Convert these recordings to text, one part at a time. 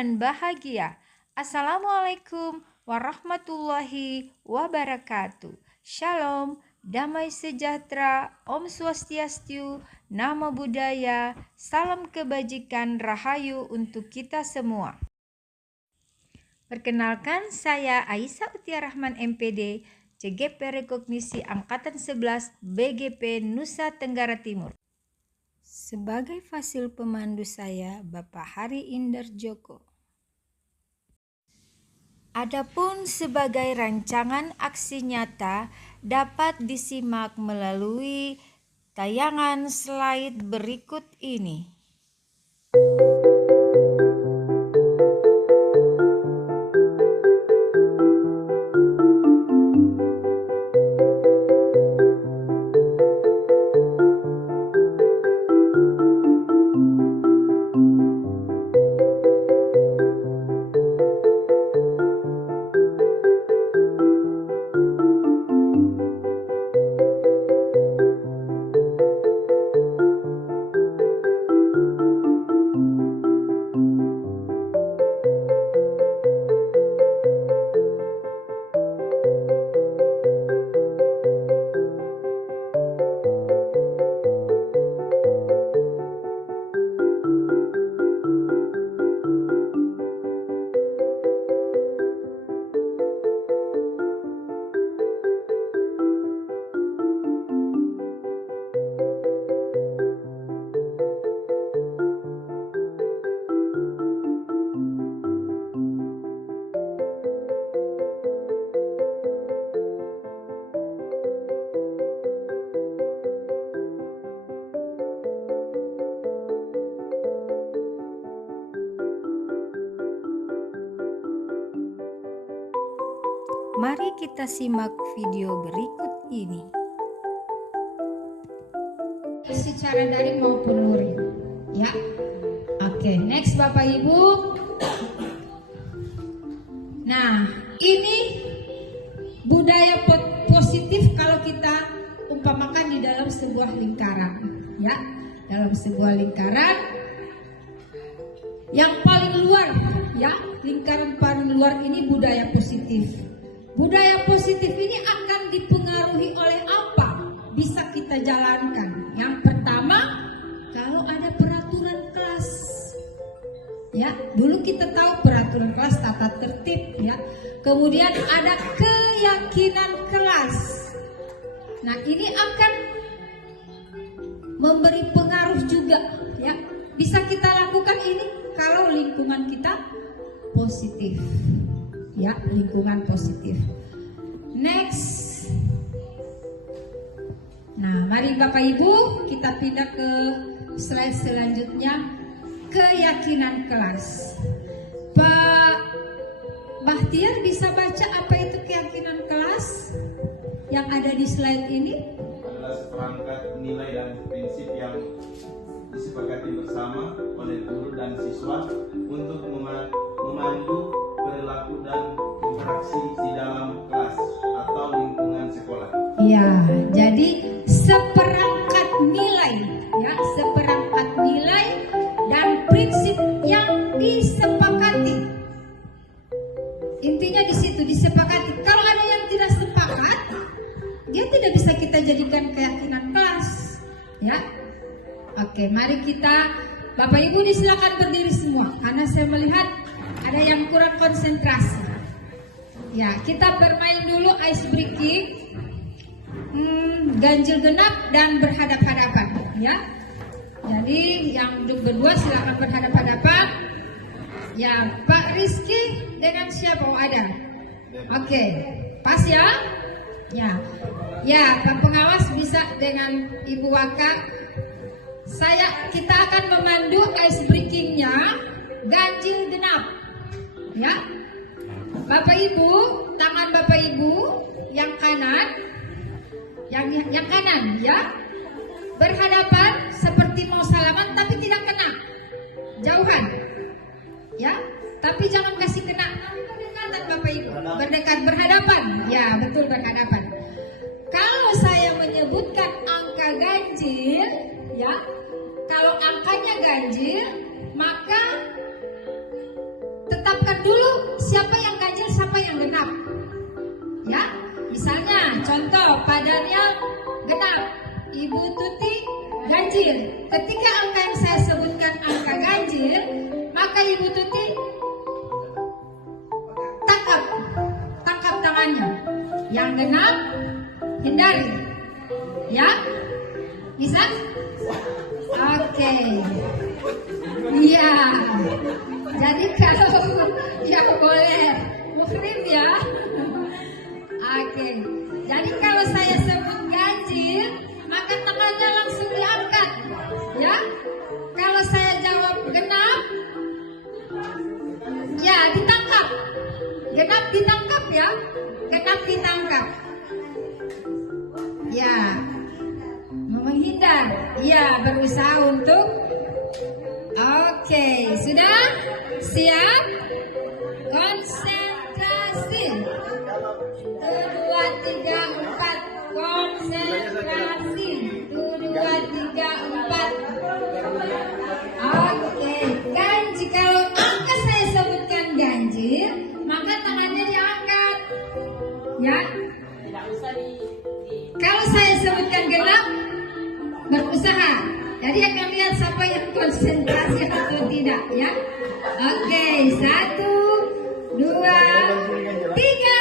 dan bahagia. Assalamualaikum warahmatullahi wabarakatuh. Shalom, damai sejahtera, Om Swastiastu, Namo Buddhaya, salam kebajikan, rahayu untuk kita semua. Perkenalkan, saya Aisyah Utia Rahman MPD, CGP Rekognisi Angkatan 11 BGP Nusa Tenggara Timur. Sebagai fasil pemandu saya, Bapak Hari Indar Joko. Adapun sebagai rancangan aksi nyata dapat disimak melalui tayangan slide berikut ini. Mari kita simak video berikut ini. Secara daring maupun luring, ya. Oke, next Bapak Ibu. Nah, ini budaya positif kalau kita umpamakan di dalam sebuah lingkaran, ya. Dalam sebuah lingkaran yang paling luar, ya, lingkaran paling luar ini budaya positif. Budaya positif ini akan dipengaruhi oleh apa? Bisa kita jalankan. Yang pertama, kalau ada peraturan kelas. Ya, dulu kita tahu peraturan kelas tata tertib, ya. Kemudian ada keyakinan kelas. Nah, ini akan memberi pengaruh juga, ya. Bisa kita lakukan ini kalau lingkungan kita positif. Ya, lingkungan positif. Next. Nah, mari Bapak Ibu kita pindah ke slide selanjutnya, keyakinan kelas. Pak Bahtiar bisa baca apa itu keyakinan kelas yang ada di slide ini? Adalah seperangkat nilai dan prinsip yang disepakati bersama oleh guru dan siswa untuk memandu perilaku dan interaksi di dalam kelas atau lingkungan sekolah. Ya, jadi seperangkat nilai, ya, seperangkat nilai dan prinsip yang disepakati. Intinya di situ disepakati. Kalau ada yang tidak sepakat, dia tidak bisa kita jadikan keyakinan kelas, ya. Oke, mari kita, Bapak Ibu silakan berdiri semua karena saya melihat ada yang kurang konsentrasi. Ya, kita bermain dulu ice breaking, ganjil genap dan berhadap-hadapan, ya. Jadi yang berdua silakan berhadap-hadapan. Ya, Pak Rizky dengan siapa? Oh, ada. Oke, pas ya. Ya, Pak pengawas bisa dengan Ibu Waka. Kita akan memandu ice breakingnya ganjil genap, ya. Bapak Ibu, tangan Bapak Ibu yang kanan, yang kanan, ya, berhadapan seperti mau salaman tapi tidak kena, jauhan, ya. Tapi jangan kasih kena, berdekatan Bapak Ibu, berdekat berhadapan, ya, betul berhadapan. Kalau saya menyebutkan angka ganjil, ya, kalau angkanya ganjil, maka dulu siapa yang ganjil, siapa yang genap. Ya, misalnya contoh Pak Daniel genap, Ibu Tuti ganjil. Ketika angka yang saya sebutkan angka ganjil, maka Ibu Tuti tangkap tangannya. Yang genap hindari. Ya, bisa? Oke. Iya. Jadi kalau ya boleh muhrim ya. Oke. Jadi kalau saya sebut ganjil, maka tangannya langsung diangkat. Ya. Kalau saya jawab genap, ya ditangkap. Genap ditangkap ya. Genap ditangkap. Ya. Menghindar. Ya, berusaha untuk. Oke, sudah? Siap? Konsentrasi. 1, 2, 3, 4. Konsentrasi. 1, 2, 3, 4. Oke, ganjil. Kalau angka saya sebutkan ganjil, maka tangannya diangkat. Ya. Kalau saya sebutkan genap, berusaha. Jadi akan lihat siapa yang konsentrasi atau tidak ya. Oke, 1, 2, 3.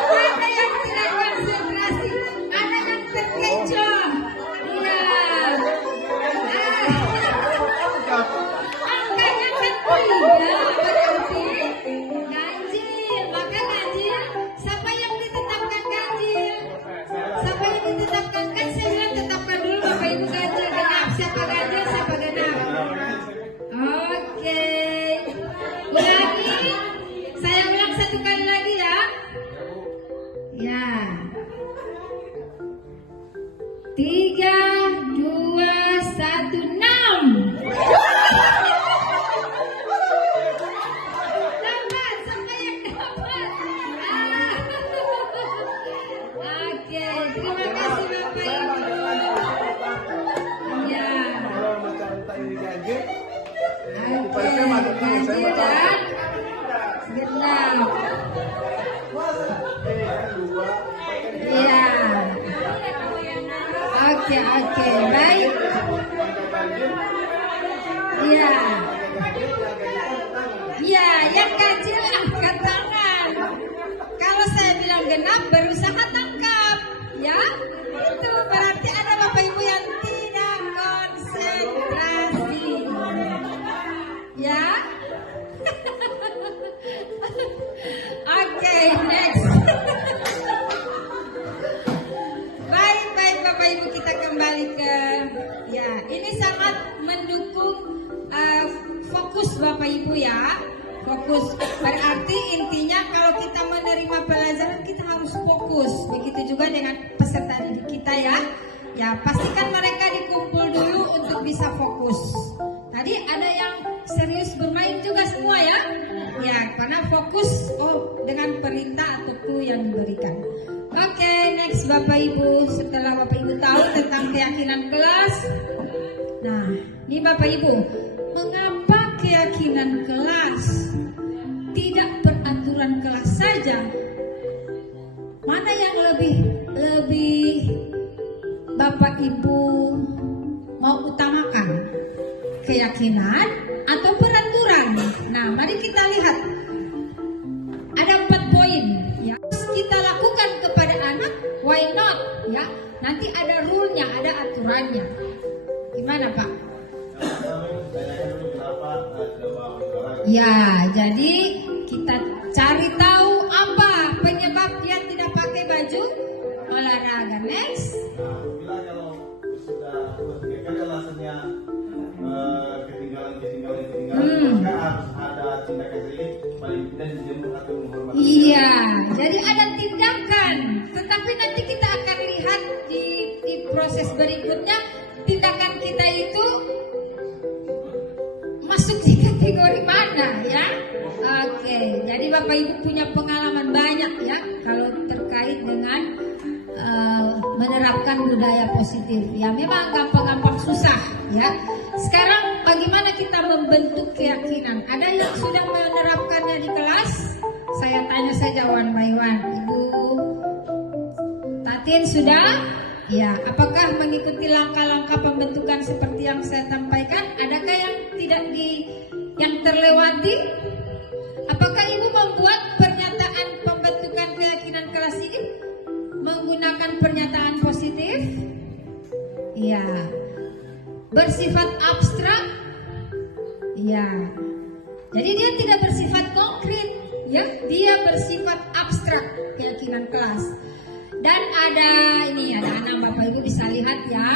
Ada yang tidak konsentrasi, ada yang terkecoh. Iya. Angkanya kan tidak berarti ganjil. Maka ganjil, siapa yang ditetapkan ganjil? Siapa yang ditetapkan? Kan saya bilang tetapkan dulu Bapak Ibu ganjil genap. Siapa ganjil, siapa genap? Oke. Ulangi. Saya ulang 1 kali lagi ya. Ya. 3, 2, 1, 6. Dapat, siapa yang dapat? Oke, terima kasih Bapak Ibu. Ya. Oke, ganjil ya. Genap. Iya. Oke, baik. Iya. Iya, yang ganjil angkat tangan. Kalau saya bilang genap, berusaha tangkap. Ya, itu berarti ada Bapak Ibu yang tidak konsentrasi. Ya. Oke, next. Baik Bapak Ibu, kita kembali ke ya. Ini sangat mendukung fokus Bapak Ibu ya. Fokus berarti intinya kalau kita menerima pelajaran kita harus fokus. Begitu juga dengan peserta didik kita ya. Ya, pastikan mereka dikumpul dulu untuk bisa fokus. Tadi ada yang serius bermain juga semua ya. Ya, karena fokus dengan perintah atau clue yang diberikan. Oke, next Bapak Ibu. Setelah Bapak Ibu tahu tentang keyakinan kelas. Nah, ini Bapak Ibu, mengapa keyakinan kelas tidak peraturan kelas saja? Mana yang lebih Bapak Ibu mau utamakan? Keyakinan atau peraturan? Nah, mari kita lihat. Ada 4 poin ya. Kita lakukan kepada anak, why not? Ya, nanti ada rule-nya, ada aturannya. Gimana Pak? Ya, jadi kita cari tahu apa penyebab dia tidak pakai baju olahraga. Next. Bila kalau sudah kalau alasannya ketinggalan, maka harus ada tindakan serius, paling tidak dijemput atau menghormati. Iya, jadi ada tindakan. Tetapi nanti kita akan lihat di proses berikutnya tindakan kita itu masuk di kategori mana ya. Oke, jadi Bapak Ibu punya pengalaman banyak ya kalau terkait dengan menerapkan budaya positif. Ya memang gampang-gampang susah ya. Sekarang bagaimana kita membentuk keyakinan? Ada yang sudah menerapkannya di kelas? Saya tanya saja one by one. Ibu Tatin sudah? Ya, apakah mengikuti langkah-langkah pembentukan seperti yang saya sampaikan? Adakah yang terlewati? Apakah Ibu membuat pernyataan pembentukan keyakinan kelas ini menggunakan pernyataan positif? Ya. Bersifat abstrak? Ya. Jadi dia tidak bersifat konkret, ya. Dia bersifat abstrak keyakinan kelas. Dan ada anak Bapak Ibu bisa lihat ya.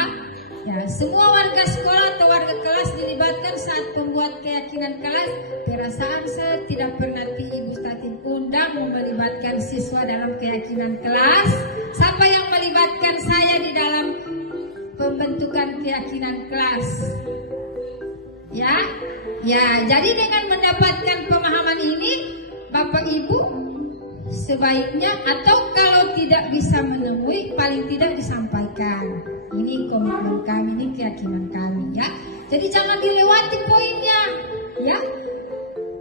Ya, semua warga sekolah atau warga kelas dilibatkan saat pembuat keyakinan kelas. Perasaan saya tidak pernah Ibu Tatin undang melibatkan siswa dalam keyakinan kelas. Siapa yang melibatkan saya di dalam pembentukan keyakinan kelas? Ya, jadi dengan mendapatkan pemahaman ini, Bapak Ibu sebaiknya atau kalau tidak bisa menemui, paling tidak disampaikan. Ini komitmen kami, ini keyakinan kami, ya. Jadi jangan dilewati poinnya, ya.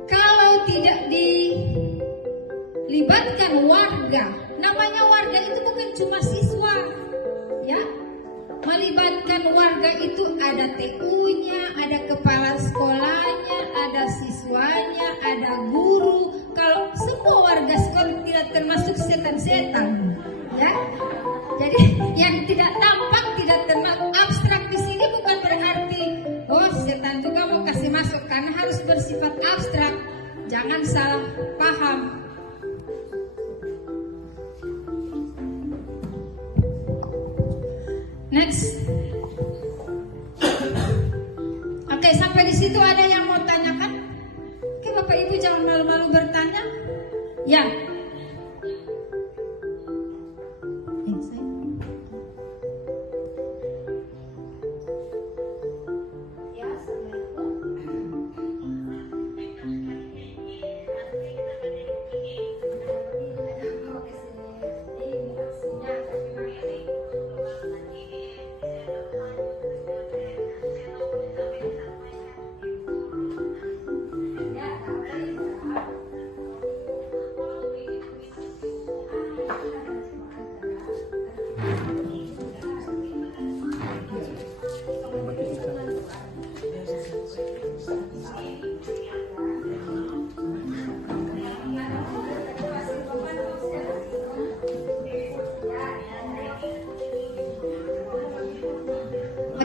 Kalau tidak dilibatkan warga, namanya warga itu bukan cuma siswa, ya. Melibatkan warga itu ada TU-nya, ada kepala sekolahnya, ada siswanya, ada guru. Kalau semua warga sekolah tidak termasuk setan-setan, ya. Jadi yang tidak tampak, tidak termasuk abstrak di sini bukan berarti setan juga mau kasih masuk, karena harus bersifat abstrak. Jangan salah paham. Next. Oke, sampai di situ ada yang mau tanyakan? Oke, Bapak Ibu jangan malu-malu bertanya. Ya.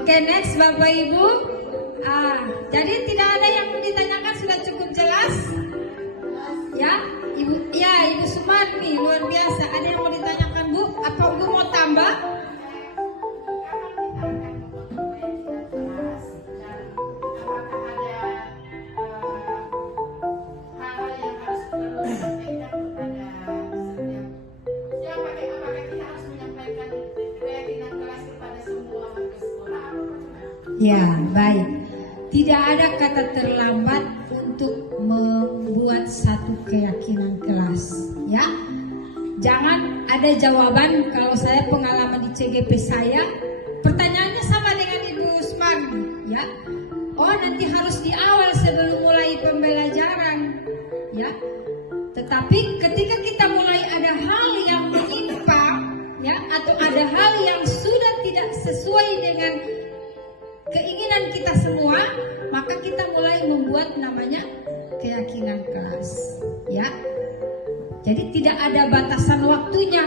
Oke, next Bapak Ibu. Jadi tidak ada yang ditanyakan, sudah cukup jelas. Ya, Ibu Sumarni luar biasa. Ada yang mau ditanyakan, Bu? Apa Bu mau tambah? Ya, baik. Tidak ada kata terlambat untuk membuat satu keyakinan kelas, ya. Jangan ada jawaban. Kalau saya pengalaman di CGP saya, pertanyaannya sama dengan Ibu Usman, ya. Oh, nanti harus di awal sebelum mulai pembelajaran, ya. Tetapi ketika kita mulai ada hal yang menyimpang, ya, atau ada hal yang sudah tidak sesuai dengan keinginan kita semua, maka kita mulai membuat namanya keyakinan kelas, ya. Jadi tidak ada batasan waktunya.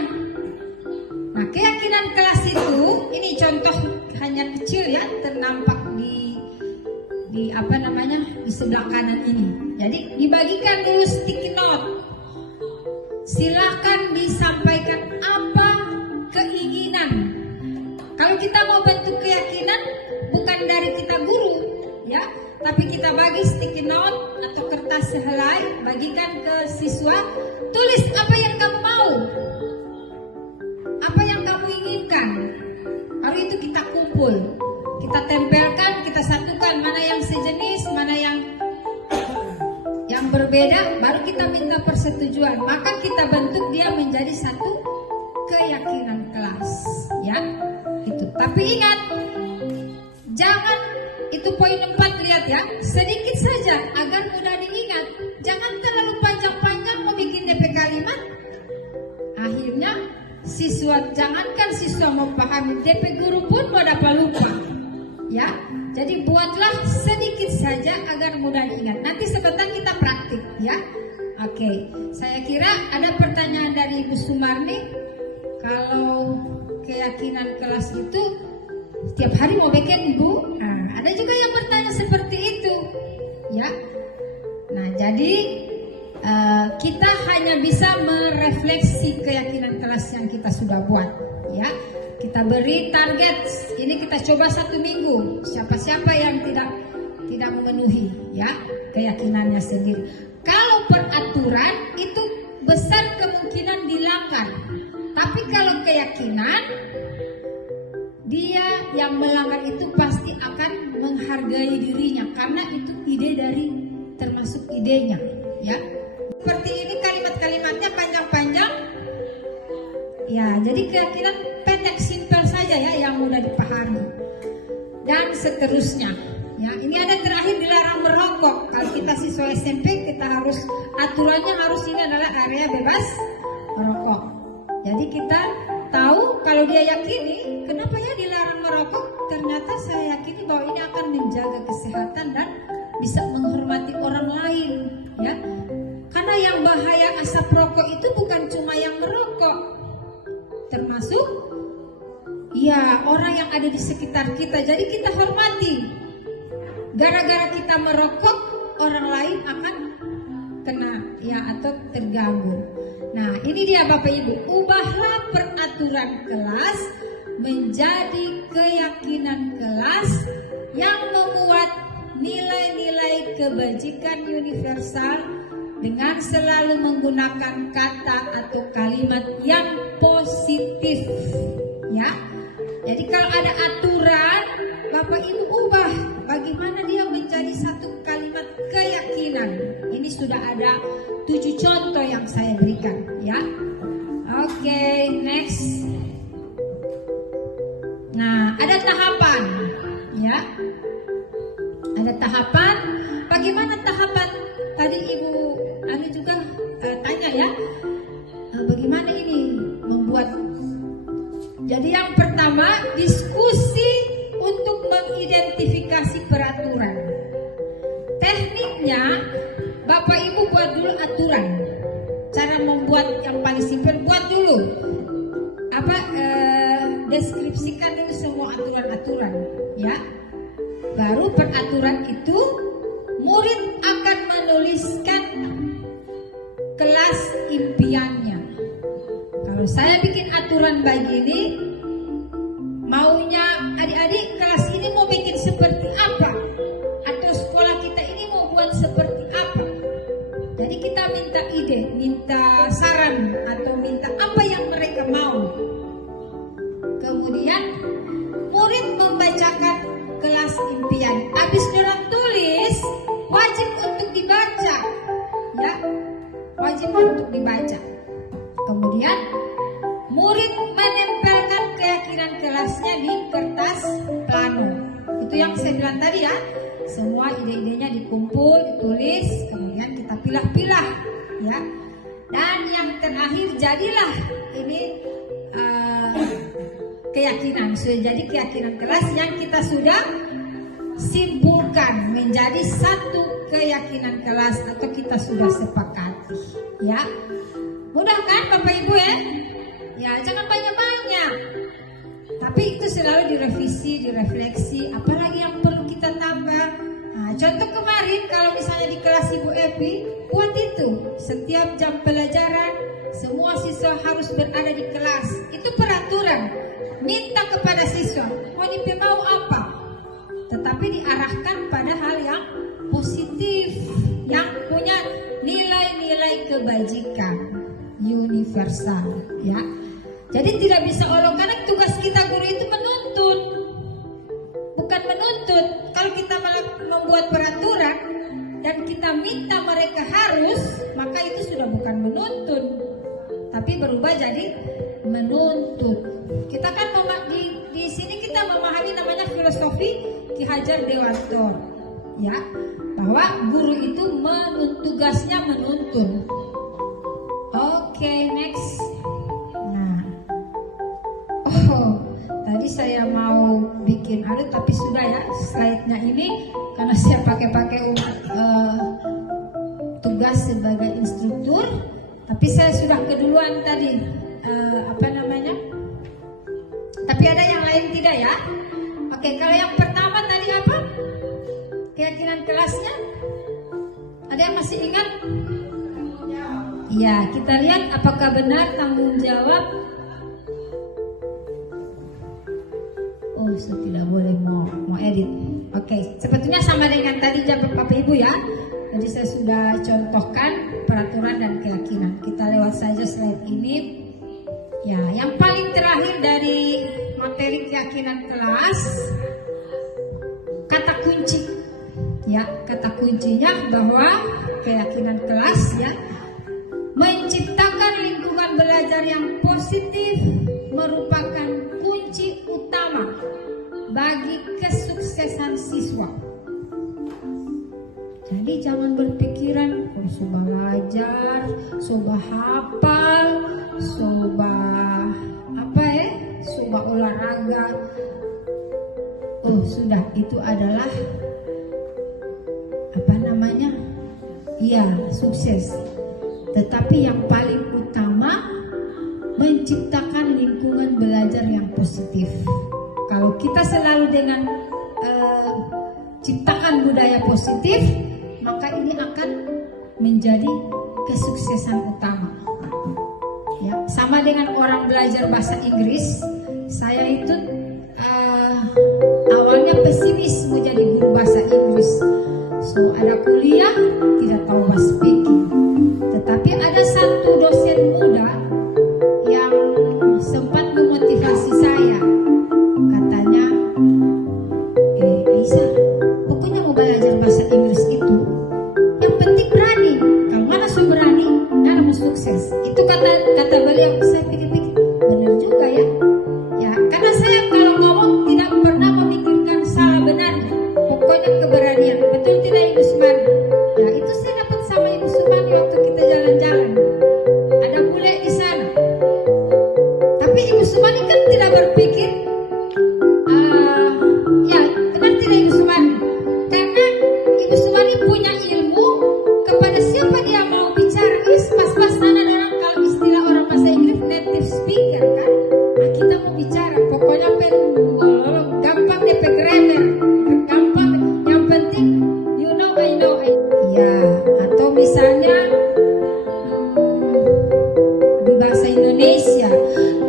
Nah, keyakinan kelas itu, ini contoh hanya kecil ya, ternampak di di sebelah kanan ini. Jadi dibagikan dulu sticky note. Silahkan disampaikan apa keinginan. Kalau kita mau bentuk keyakinan, bukan dari kita guru, ya, tapi kita bagi sticky note atau kertas sehelai, bagikan ke siswa, tulis apa yang kamu mau, apa yang kamu inginkan. Lalu itu kita kumpul, kita tempelkan, kita satukan mana yang sejenis, mana yang berbeda, baru kita minta persetujuan. Maka kita bentuk dia menjadi satu keyakinan kelas, ya. Itu. Tapi ingat, jangan itu poin 4, lihat ya. Sedikit saja agar mudah diingat. Jangan terlalu panjang-panjang mau bikin DP kalimat. Akhirnya jangankan siswa memahami, DP guru pun mau dapat lupa. Ya, jadi buatlah sedikit saja agar mudah diingat. Nanti sebentar kita praktik ya. Oke, saya kira ada pertanyaan dari Ibu Sumarni. Kalau keyakinan kelas itu setiap hari mau bikin Ibu? Nah, ada juga yang bertanya seperti itu ya. Nah, jadi kita hanya bisa merefleksi keyakinan kelas yang kita sudah buat ya. Kita beri target, ini kita coba 1 minggu. Siapa-siapa yang tidak memenuhi ya keyakinannya sendiri. Kalau peraturan itu besar kemungkinan dilanggar. Tapi kalau keyakinan, dia yang melanggar itu pasti akan menghargai dirinya karena itu termasuk idenya ya. Seperti ini kalimat-kalimatnya panjang-panjang. Ya, jadi keyakinan pendek simpel saja ya yang mudah dipahami. Dan seterusnya. Ya, ini ada terakhir dilarang merokok. Kalau kita siswa SMP, kita harus aturannya ini adalah area bebas merokok. Jadi kita tahu kalau dia yakini, kenapa ya dilarang merokok? Ternyata saya yakini bahwa ini akan menjaga kesehatan dan bisa menghormati orang lain, ya. Karena yang bahaya asap rokok itu bukan cuma yang merokok, termasuk ya orang yang ada di sekitar kita. Jadi kita hormati. Gara-gara kita merokok, orang lain akan kena ya atau terganggu. Nah, ini dia Bapak Ibu, ubahlah peraturan kelas menjadi keyakinan kelas yang memuat nilai-nilai kebajikan universal dengan selalu menggunakan kata atau kalimat yang positif, ya. Jadi kalau ada aturan, Bapak Ibu ubah bagaimana dia menjadi satu kalimat keyakinan. Ini sudah ada 7 contoh yang saya berikan, ya. Oke, next. Nah, ada tahapan, ya. Ada tahapan. Bagaimana tahapan? Tadi Ibu Ani juga tanya ya, bagaimana ini membuat. Jadi yang pertama, diskusi untuk mengidentifikasi peraturan. Tekniknya, Bapak Ibu buat dulu aturan. Cara membuat yang paling simpel, buat dulu. Deskripsikan dulu semua aturan-aturan, ya. Baru peraturan itu murid akan menuliskan kelas impiannya. Kalau saya bikin aturan begini, maunya adik-adik kelas ini mau bikin seperti apa? Atau sekolah kita ini mau buat seperti apa? Jadi kita minta ide, minta saran, atau minta apa yang mereka mau. Kemudian murid membacakan kelas impian. Habis orang tulis, wajib untuk dibaca, ya, wajib untuk dibaca. Kemudian murid menempelkan keyakinan kelasnya di kertas plano. Itu yang saya bilang tadi ya. Semua ide-idenya dikumpul, ditulis, kemudian kita pilah-pilah, ya. Dan yang terakhir jadilah ini keyakinan. Sudah jadi keyakinan kelas yang kita sudah simpulkan menjadi satu keyakinan kelas atau kita sudah sepakati, ya. Mudah kan Bapak Ibu ya? Ya, jangan banyak-banyak. Tapi itu selalu direvisi, direfleksi, apalagi yang perlu kita tambah. Nah, contoh kemarin kalau misalnya di kelas Ibu Epi, buat itu. Setiap jam pelajaran, semua siswa harus berada di kelas. Itu peraturan. Minta kepada siswa, mau apa? Tetapi diarahkan pada hal yang positif, yang punya nilai-nilai kebajikan universal, ya. Jadi tidak bisa karena tugas kita guru itu menuntut, bukan menuntut. Kalau kita membuat peraturan dan kita minta mereka harus, maka itu sudah bukan menuntut, tapi berubah jadi menuntut. Kita kan di sini kita memahami namanya filosofi Ki Hajar Dewanto, ya, bahwa guru itu tugasnya menuntun. Oke, next. Nah, tadi saya mau bikin tapi sudah ya slide-nya ini karena saya pakai tugas sebagai instruktur, tapi saya sudah keduluan tadi tapi ada yang lain tidak ya? Oke, kalau yang pertama tadi apa? Keyakinan kelasnya? Ada yang masih ingat? Ya, kita lihat apakah benar tanggung jawab. Oh, saya tidak boleh mau edit. Oke, sebetulnya sama dengan tadi jawab Bapak Ibu ya. Jadi saya sudah contohkan peraturan dan keyakinan. Kita lewat saja slide ini. Ya, yang paling terakhir dari materi keyakinan kelas, kata kunci. Ya, kata kuncinya bahwa keyakinan kelas ya menciptakan lingkungan belajar yang positif merupakan kunci utama bagi kesuksesan siswa. Jadi jangan berpikiran coba belajar, coba hafal, coba coba olahraga. Oh, sudah, itu adalah iya, sukses. Tetapi yang paling utama menciptakan lingkungan belajar yang positif. Kalau kita selalu dengan ciptakan budaya positif, maka ini akan menjadi kesuksesan utama. Ya, sama dengan orang belajar bahasa Inggris, saya itu awalnya pesimis mau jadi guru bahasa Inggris. So ada kuliah tidak tahu bahasa speaking, tetapi ada satu dosen muda yang sempat memotivasi saya. Katanya, Aisyah, pokoknya mau belajar bahasa Inggris itu yang penting berani. Kalau mana sudah berani, mana mau sukses. Itu kata beliau. Saya pikir-pikir benar juga ya. Ya, karena saya kalau ngomong tidak pernah memikirkan salah benarnya. Pokoknya keberanian. Betul tidak Ibu Sumani? Ya, itu saya dapat sama Ibu Sumani waktu kita jalan-jalan. Ada bule di sana. Tapi Ibu Sumani kan tidak berpikir ya, benar tidak Ibu Sumani? Karena Ibu Sumani punya ilmu kepada siapa dia mau bicara. Pas-pas orang kalau istilah orang bahasa Inggris native speaker kan. Nah, kita mau bicara pokoknya gampang DP grammar, gampang. Yang penting you know I know. Ya, atau misalnya di bahasa Indonesia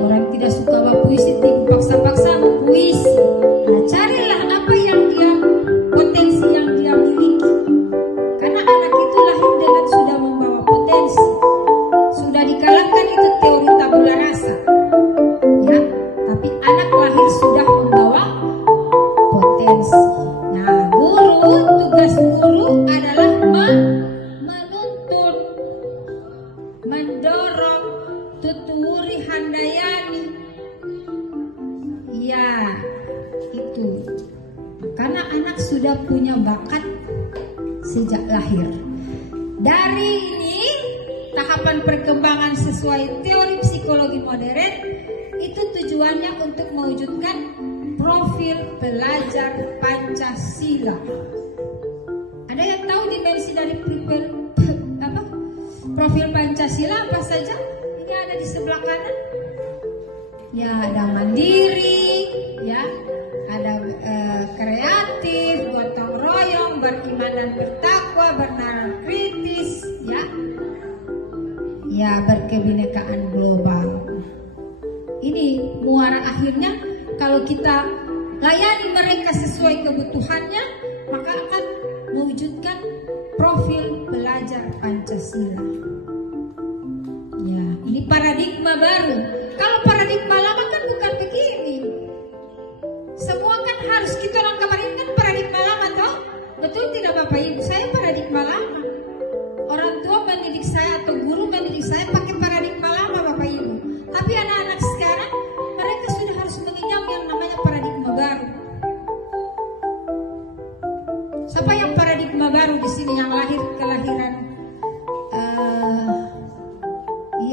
orang tidak suka berpuisi, dipaksa-paksa berpuisi. Nah, carilah apa yang dia potensi yang dia miliki. Karena anak itu lahir dengan sudah membawa potensi. Sudah dikalahkan itu teori tabula rasa. Ya, tapi anak lahir sudah membawa potensi. Nah, tugas guru adalah menuntun, mendorong, tuturi handayani. Ya, itu. Karena anak sudah punya bakat sejak lahir. Dari ini tahapan perkembangan sesuai teori psikologi modern itu tujuannya untuk mewujudkan profil pelajar Pancasila. Ada yang tahu dimensi dari profil Pancasila apa saja? Ini ada di sebelah kanan. Ya, ada mandiri, ya, ada kreatif, gotong royong, beriman dan bertakwa, bernalar kritis, ya, berkebinekaan global. Ini muara akhirnya kalau kita layani mereka sesuai kebutuhannya, maka akan mewujudkan profil pelajar Pancasila. Ya, ini paradigma baru. Kalau paradigma lama kan bukan begini. Semua kan harus kita orang kemarin kan paradigma lama toh? Betul tidak Bapak Ibu? Saya paradigma lama. Orang tua mendidik saya atau guru mendidik saya pakai paradigma lama Bapak Ibu. Tapi anak-anak sekarang mereka sudah harus mengenyam yang namanya paradigma baru. tahu di sini yang kelahiran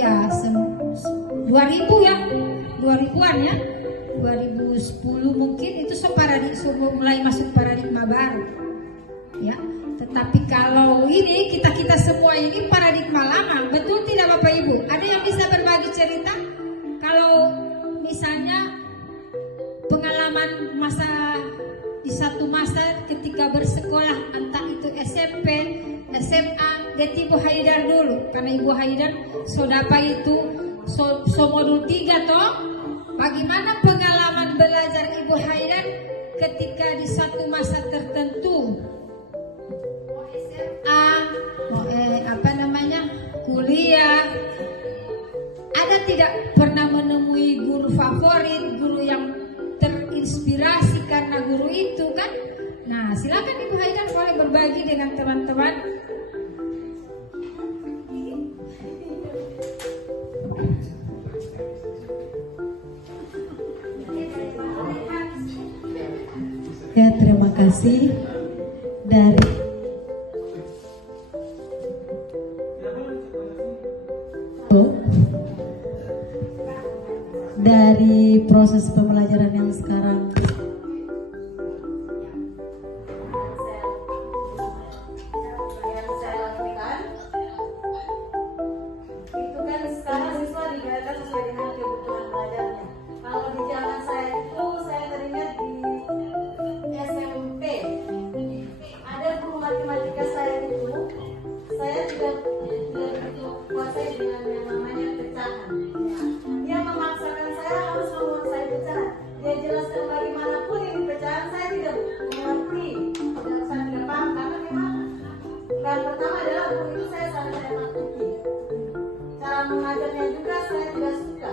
2000 ya, 2000-an ya, 2010 mungkin itu mulai masuk paradigma baru, ya. Tetapi kalau ini kita semua ini paradigma lama, betul tidak Bapak Ibu? Ada yang bisa berbagi cerita? Kalau misalnya pengalaman di satu masa ketika bersekolah, entah itu SMP, SMA, lihat Ibu Haidar dulu, karena Ibu Haidar Sodapa itu modul 3 toh. Bagaimana pengalaman belajar Ibu Haidar ketika di satu masa tertentu? Kuliah, ada tidak pernah menemui guru favorit, guru yang terinspirasi karena guru itu kan? Nah, silakan Ibu Haidar boleh berbagi dengan teman-teman. Ya, terima kasih dari proses pembelajaran yang sekarang itu kan sekarang siswa dibayarkan sesuai dengan kebutuhan belajarnya. Kalau di zaman saya itu, saya teringat di SMP ada guru matematika saya itu, saya tidak begitu kuasai dengan yang namanya pecahan. Dia memaksakan saya harus menguasai pecahan. Dia jelaskan bagaimanapun ini pecahan, saya tidak mengerti, saya tidak paham karena memang yang pertama adalah guru itu saya sangat takuti. Cara mengajarnya juga saya tidak suka.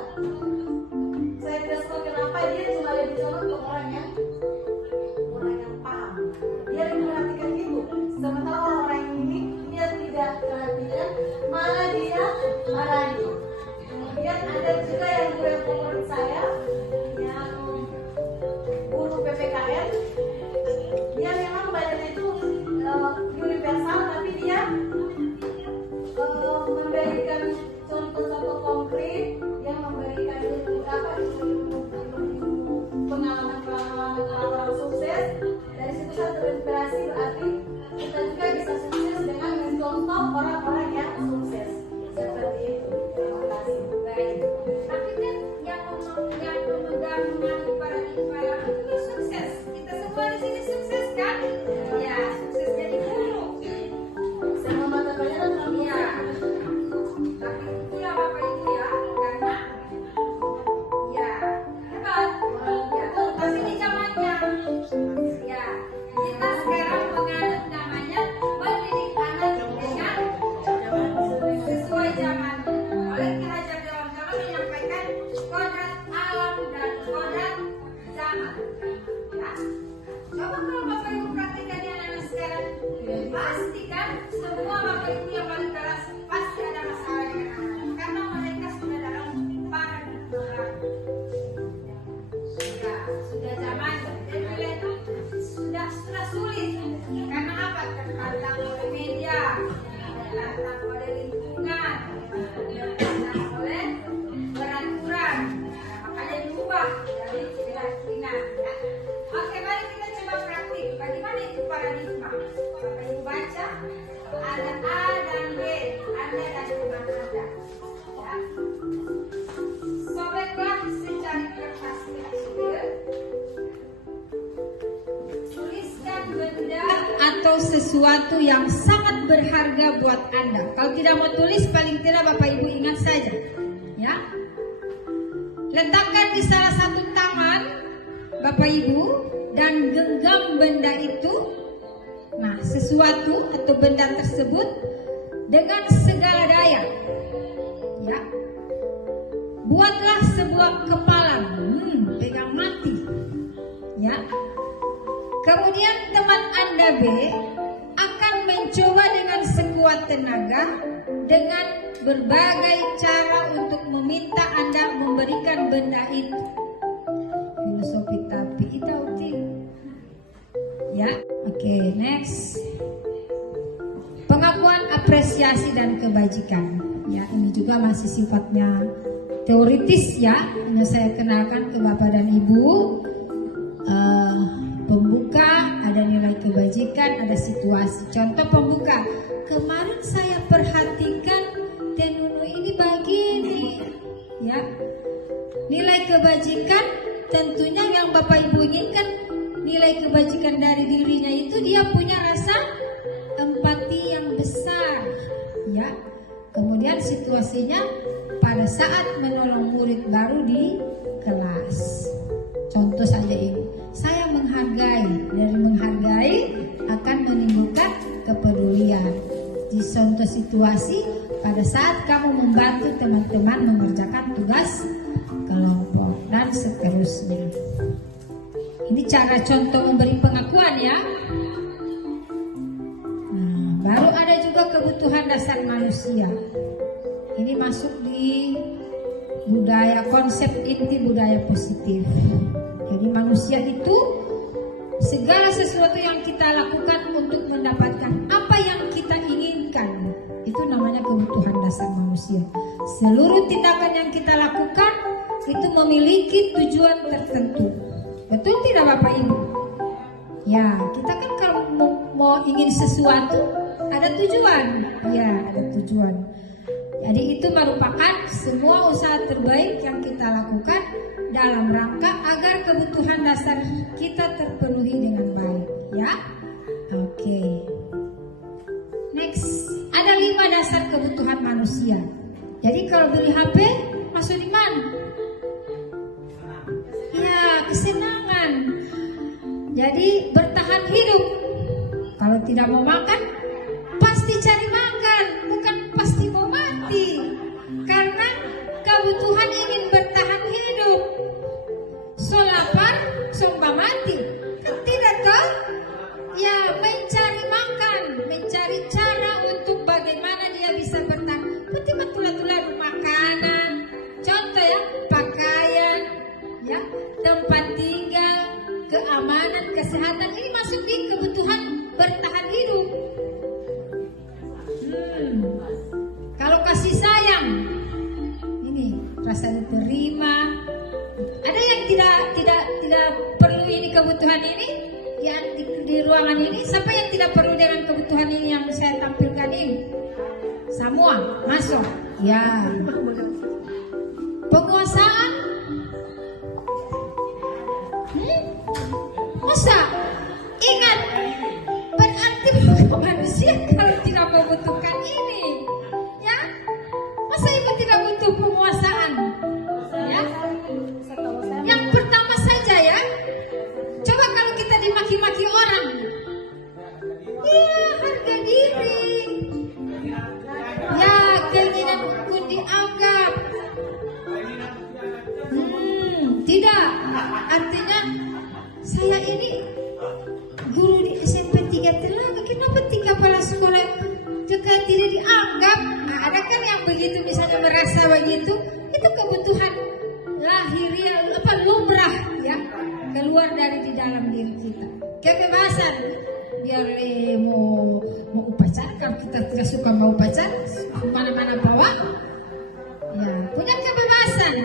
Saya tidak suka kenapa dia cuma lebih condong untuk orang yang paham. Dia lebih perhatikan itu. Sementara orang ini dia tidak perhatikan, malah dia marahi. Kemudian ada juga yang guru yang favorit saya, yang guru PPKN. Dia memang badannya itu universal, tapi dia memberikan contoh-contoh konkret yang memberikan pengalaman orang sukses. Dari situ saya terinspirasi, berarti kita juga bisa sukses dengan mencontoh orang-orang yang sukses seperti itu. Terima kasih. Baik. Tapi kan yang memegang paradigma yang itu sukses. Kita semua di sini sukses kan? Ya, sukses jadi guru. Sama mata pelajaran Iya. Tapi itu ya Bapak Ibu ya, karena ya hebat. Ya, tapi di zamannya ya kita sekarang menganut namanya mendidik anak dengan sesuai zaman. Oleh Ki Hajar Dewan Kamal menyampaikan kodrat alam dan kodrat zaman. Ya. Coba kalau Bapak Ibu praktikkan di anak-anak sekarang, pasti kan semua Bapak Ibu yang paling keras pasti ada masalah dengan anak-anak karena mereka sudah dalam paradigma baru. Sudah zaman sudah sulit karena apa? Terpantang oleh media, terpantang oleh lingkungan, terpantang oleh peraturan. Makanya diubah dari keyakinan. Ya. Oke, mari kita coba praktik. Bagaimana itu paradigma? Bapak Ibu baca ada A dan B, Anda dan teman Anda. Ya. Sobeklah secari kertas kecil. Tuliskan benda atau sesuatu yang sangat berharga buat Anda. Kalau tidak mau tulis, paling tidak Bapak Ibu ingat saja. Ya. Letakkan di salah satu tangan Bapak Ibu dan genggam benda itu. Nah, sesuatu atau benda tersebut dengan segala daya. Ya. Buatlah sebuah kepalan, pegang mati. Ya. Kemudian teman Anda B akan mencoba dengan sekuat tenaga dengan berbagai cara untuk meminta Anda memberikan benda itu. Filosofi tapi itu ya. Oke, next. apresiasi dan kebajikan. Ya, ini juga masih sifatnya teoritis ya. Ini saya kenalkan ke Bapak dan Ibu. Pembuka, ada nilai kebajikan, ada situasi. Contoh pembuka, kemarin saya perhatikan tenunu ini begini, ya. Nilai kebajikan tentunya yang Bapak Ibu inginkan, nilai kebajikan dari dirinya itu dia punya rasa empati yang besar, ya. Kemudian situasinya pada saat menolong murid baru di kelas. Contoh saja ini, saya menghargai, dari menghargai akan menimbulkan kepedulian. Di contoh situasi pada saat kamu membantu teman-teman mengerjakan tugas kelompok dan seterusnya. Ini cara contoh memberi pengakuan ya. Nah, baru ada juga kebutuhan dasar manusia. Ini masuk di budaya, konsep inti budaya positif. Jadi manusia itu segala sesuatu yang kita lakukan untuk mendapatkan apa yang kita inginkan, itu namanya kebutuhan dasar manusia. Seluruh tindakan yang kita lakukan itu memiliki tujuan tertentu. Betul tidak Bapak Ibu? Ya, kita kan kalau mau ingin sesuatu ada tujuan. Ya, ada tujuan. Jadi itu merupakan semua usaha terbaik yang kita lakukan dalam rangka agar kebutuhan dasar kita terpenuhi dengan baik, ya. Oke. Next, ada 5 dasar kebutuhan manusia. Jadi kalau beli HP masuk di mana? Ya, kesenangan. Jadi bertahan hidup. Kalau tidak mau makan, pasti cari makan, bukan pasti mau mati. Karena kebutuhan ingin bertahan hidup. So lapar, so mati. Kan tidak toh? Ya, mencari makan, mencari cara untuk bagaimana dia bisa bertahan. Berarti betul-betul makanan. Contoh ya, pakaian, ya, tempat tinggal, keamanan, kesehatan, ini masuk di kebutuhan bertahan hidup. Kalau kasih sayang, ini rasa diterima. Ada yang tidak perlu ini kebutuhan ini di ruangan ini. Siapa yang tidak perlu dengan kebutuhan ini yang saya tampilkan ini? Semua masuk. Ya. Penguasaan. Masa? Ingat, berarti manusia kalau tidak membutuhkan ini, ya? Masa ibu tidak butuh penguasaan? Ya? Yang pertama saja ya, coba kalau kita dimaki-maki orang, iya harga diri, ya keinginan pun dianggap, tidak, artinya saya ini guru di SMP 3 Telaga, kenapa 3 kepala sekolah juga tidak dianggap? Nah, ada kan yang begitu misalnya merasa begitu, itu kebutuhan lahiriah lumrah ya, keluar dari di dalam diri kita. Kebebasan, biar mau upacara, kalau kita tidak suka mau upacara, mana-mana bawa, ya punya kebebasan.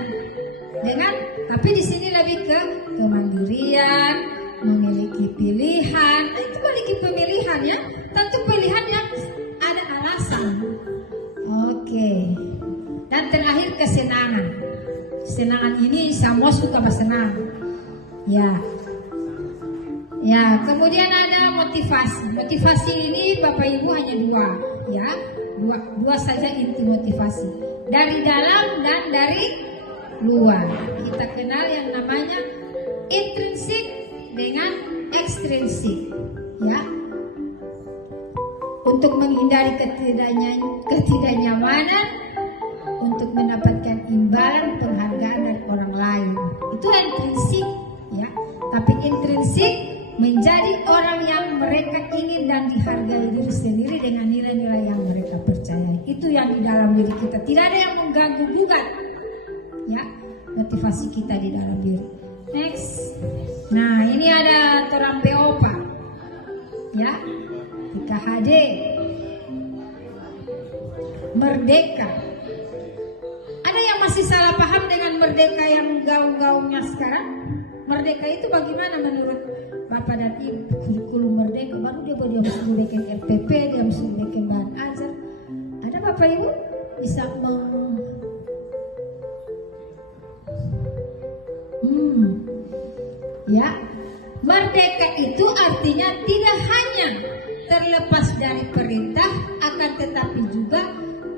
Dengan, tapi di sini lebih ke kemandirian, memiliki pilihan. Itu memiliki pemilihan ya, tentu pilihan yang ada alasan. Oke. Dan terakhir kesenangan. Kesenangan ini semua suka bersenang. Ya. Ya, kemudian ada motivasi. Motivasi ini Bapak Ibu hanya 2, ya. Dua saja inti motivasi. Dari dalam dan dari luar. Kita kenal yang namanya intrinsik dengan ekstrinsik, ya. Untuk menghindari ketidaknyamanan, untuk mendapatkan imbalan penghargaan dari orang lain. Itu intrinsik, ya. Tapi intrinsik menjadi orang yang mereka ingin dan dihargai diri sendiri dengan nilai-nilai yang mereka percaya. Itu yang di dalam diri kita. Tidak ada yang mengganggu gugat. Ya, motivasi kita di dalam diri. Next. Nah, ini ada torang POPA. Ya. PKHD. merdeka. Ada yang masih salah paham dengan merdeka yang gaung-gaungnya sekarang. Merdeka itu bagaimana menurut Bapak dan Ibu? Kurikulum merdeka, baru dia mesti bikin RPP, dia mesti bikin bahan ajar. Ada Bapak Ibu bisa ya, merdeka itu artinya tidak hanya terlepas dari perintah, akan tetapi juga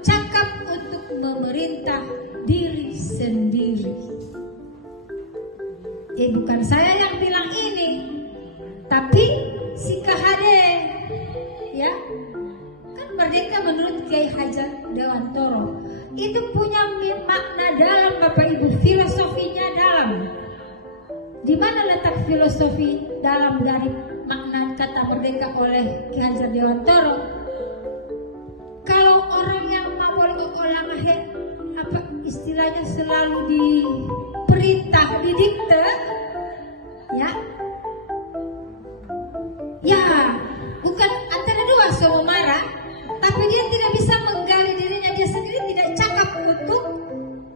cakap untuk memerintah diri sendiri. Bukan saya yang bilang ini, tapi si KHD, ya, kan merdeka menurut Kiai Hajar Dewantoro itu punya makna dalam, Bapak Ibu, filosofinya dalam. Di mana letak filosofi dalam dari makna kata merdeka oleh Ki Hajar Dewantoro? Kalau orang yang orang apa istilahnya selalu diperintah, didikte, ya bukan antara dua semua marah, tapi dia tidak bisa menggali dirinya dia sendiri, tidak cakap untuk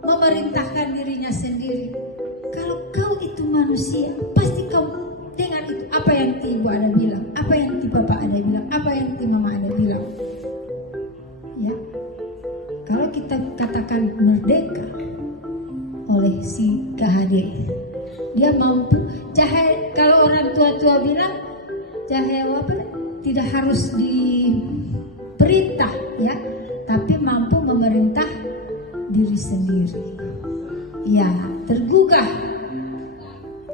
memerintahkan dirinya sendiri. Kalau kau itu manusia, pasti kau dengar itu apa yang Ibu Ada bilang, apa yang Bapak Ada bilang, apa yang Mama Ada bilang. Ya, kalau kita katakan merdeka oleh si KHD, dia mampu. Kalau orang tua-tua bilang, tidak harus diperintah, ya, tapi mampu memerintah diri sendiri. Ya, tergugah.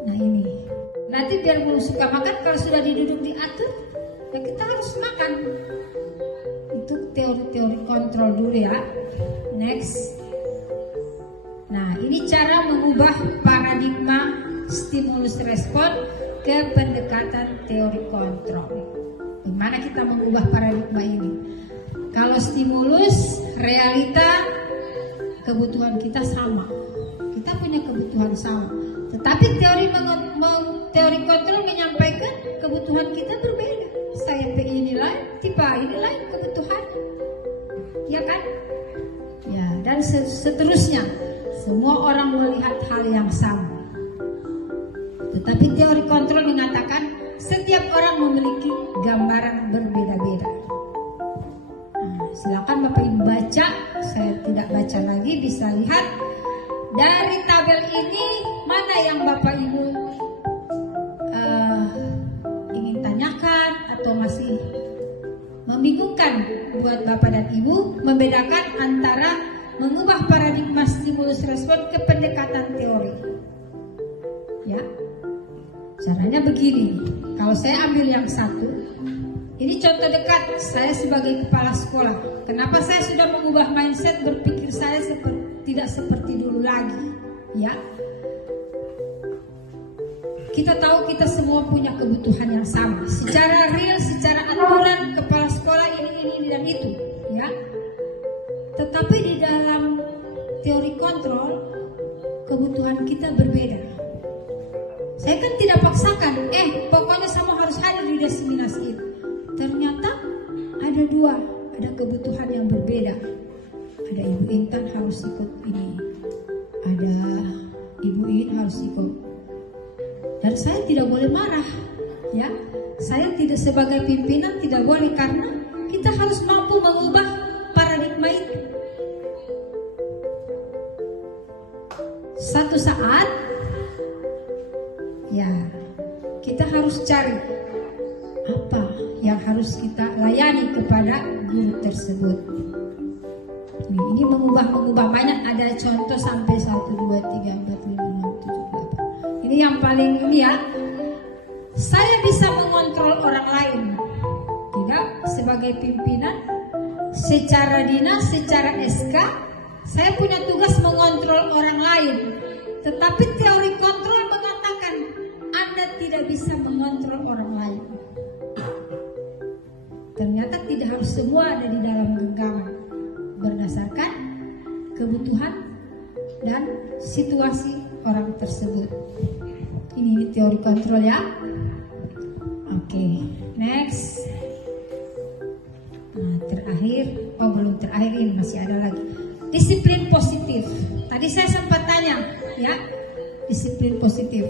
Nah ini, nanti biar belum suka makan, kalau sudah diduduk diatur, ya kita harus makan. Itu teori-teori kontrol dulu ya. Next. Nah, ini cara mengubah paradigma stimulus respon ke pendekatan teori kontrol. Gimana kita mengubah paradigma ini? Kalau stimulus, realita, kebutuhan kita sama. Kita punya kebutuhan sama. Tetapi teori kontrol menyampaikan kebutuhan kita berbeda. Saya ini lain, tipe ini lain kebutuhan. Ya kan? Ya, dan seterusnya. Semua orang melihat hal yang sama. Tetapi teori kontrol mengatakan setiap orang memiliki gambaran berbeda-beda. Nah, silakan Bapak Ibu baca, saya tidak baca lagi, bisa lihat dari tabel ini mana yang Bapak Ibu ingin tanyakan atau masih membingungkan buat Bapak dan Ibu, membedakan antara mengubah paradigma stimulus respon ke pendekatan teori. Ya. Caranya begini, kalau saya ambil yang satu, ini contoh dekat saya sebagai kepala sekolah. Kenapa saya sudah mengubah mindset berpikir saya tidak seperti dulu lagi, ya? Kita tahu kita semua punya kebutuhan yang sama. Secara real, secara aturan, kepala sekolah ini dan itu, ya. Tetapi di dalam teori kontrol, kebutuhan kita berbeda. Saya kan tidak paksakan, pokoknya sama harus hadir di diseminasi itu. Ternyata ada dua, ada kebutuhan yang berbeda. Ada Ibu Intan harus ikut ini, ada Ibu In harus ikut. Dan saya tidak boleh marah, ya. Saya tidak sebagai pimpinan tidak boleh, karena kita harus mampu mengubah paradigma itu. Satu saat, ya, kita harus cari apa yang harus kita layani kepada guru tersebut. Ini mengubah banyak, ada contoh sampai 1, 2, 3, 4, 5, 6, 7, 8. Ini yang paling ini ya. Saya bisa mengontrol orang lain, tidak sebagai pimpinan, secara dinas, secara SK, saya punya tugas mengontrol orang lain. Tetapi teori kontrol mengatakan Anda tidak bisa mengontrol orang lain. Ternyata tidak harus semua ada di dalam genggaman, berdasarkan kebutuhan dan situasi orang tersebut. Ini teori kontrol ya. Oke, next. Nah, terakhir, belum poin terakhir ini, masih ada lagi. Disiplin positif. Tadi saya sempat tanya, ya, disiplin positif.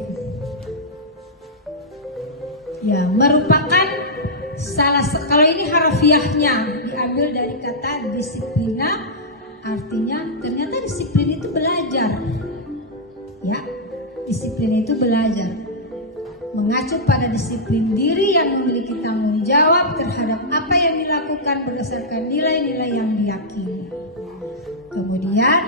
Ya, merupakan kalau ini harafiahnya diambil dari kata disiplina, artinya ternyata disiplin itu belajar. Ya, disiplin itu belajar. Mengacu pada disiplin diri yang memiliki tanggung jawab terhadap apa yang dilakukan berdasarkan nilai-nilai yang diyakini. Kemudian,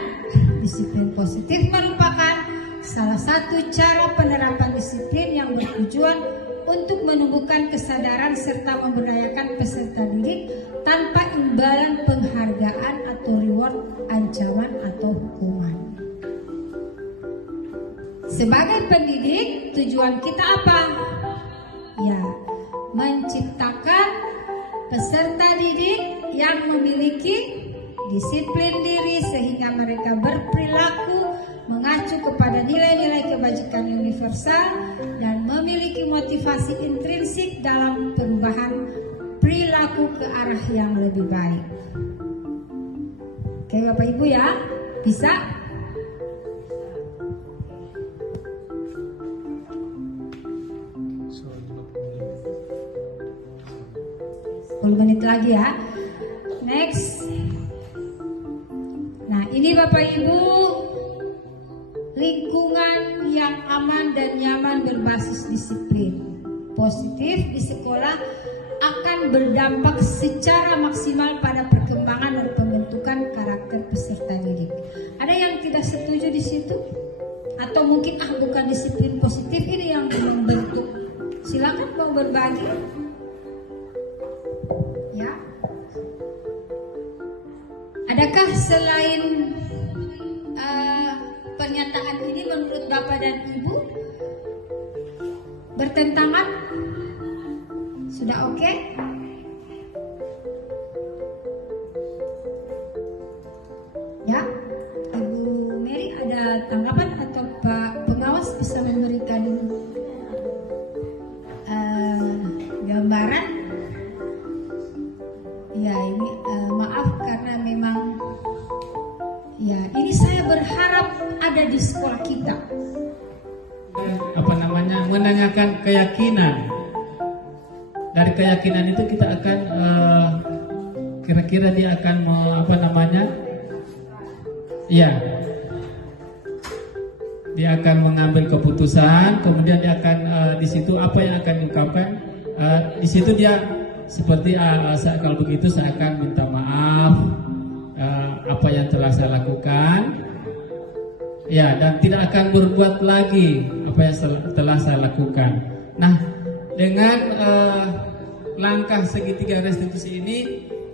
disiplin positif merupakan salah satu cara penerapan disiplin yang bertujuan untuk menumbuhkan kesadaran serta memberdayakan peserta didik tanpa imbalan penghargaan atau reward, ancaman atau hukuman. Sebagai pendidik, tujuan kita apa? Ya, menciptakan peserta didik yang memiliki disiplin diri sehingga mereka berperilaku mengacu kepada nilai-nilai kebajikan universal dan memiliki motivasi intrinsik dalam perubahan perilaku ke arah yang lebih baik. Oke Bapak Ibu ya, bisa? 10 menit lagi ya. Next. Nah, ini Bapak Ibu, lingkungan yang aman dan nyaman berbasis disiplin positif di sekolah akan berdampak secara maksimal pada perkembangan dan pembentukan karakter peserta didik. Ada yang tidak setuju di situ? Atau mungkin bukan disiplin positif ini yang membentuk? Silakan mau berbagi. Ya. Adakah selain pernyataan ini menurut Bapak dan Ibu bertentangan? Sudah oke? Ya, Ibu Mary ada tanggapan atau Pak pengawas bisa memberikan gambaran? Ya, ini maaf karena memang ya ini saya berharap ada di sekolah kita. Menanyakan keyakinan. Dari keyakinan itu kita akan kira-kira dia akan ya, dia akan mengambil keputusan, kemudian dia akan di situ apa yang akan diungkapkan, di situ dia seperti kalau begitu saya akan minta maaf apa yang telah saya lakukan, ya, dan tidak akan berbuat lagi apa yang telah saya lakukan. Nah, dengan langkah segitiga restitusi ini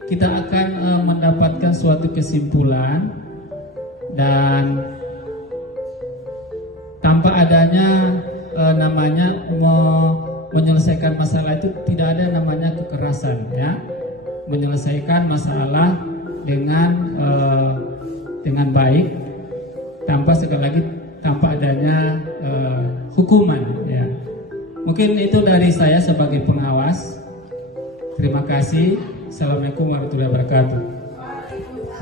kita akan mendapatkan suatu kesimpulan, dan tanpa adanya menyelesaikan masalah itu tidak ada namanya kekerasan, ya. Menyelesaikan masalah dengan baik, sekali lagi tanpa adanya hukuman, ya. Mungkin itu dari saya sebagai pengawas. Terima kasih. Assalamualaikum warahmatullahi wabarakatuh.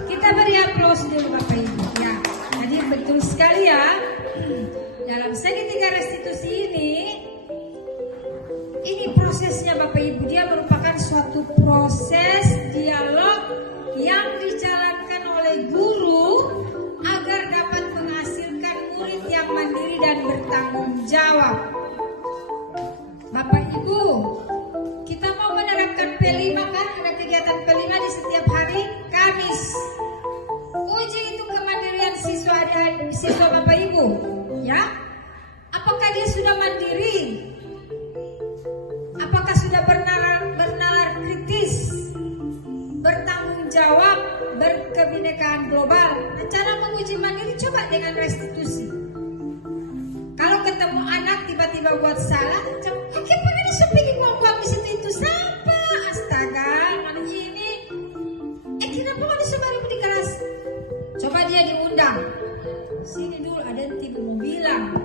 Kita beri aplaus dulu Bapak Ibu. Ya, jadi betul sekali ya. Dalam segitiga restitusi ini prosesnya Bapak Ibu, dia merupakan suatu proses dialog yang dijalankan oleh guru agar dapat menghasilkan murid yang mandiri dan bertanggung jawab. Bapak Ibu, kita mau menerapkan P5 kan? Ada kegiatan P5 di setiap hari Kamis. Uji itu kemandirian siswa Bapak Ibu, ya. Apakah dia sudah mandiri? Apakah sudah bernalar kritis, bertanggung jawab, berkebinekaan global? Nah, cara menguji mandiri coba dengan restitusi. Kalau ketemu anak tiba-tiba buat salah, kenapa ini sepingin buang-buang di situ itu sampah? Astaga, anak ini. Kenapa nggak disebarin di kelas? Coba dia diundang. Sini dulu, ada yang tiba mau bilang,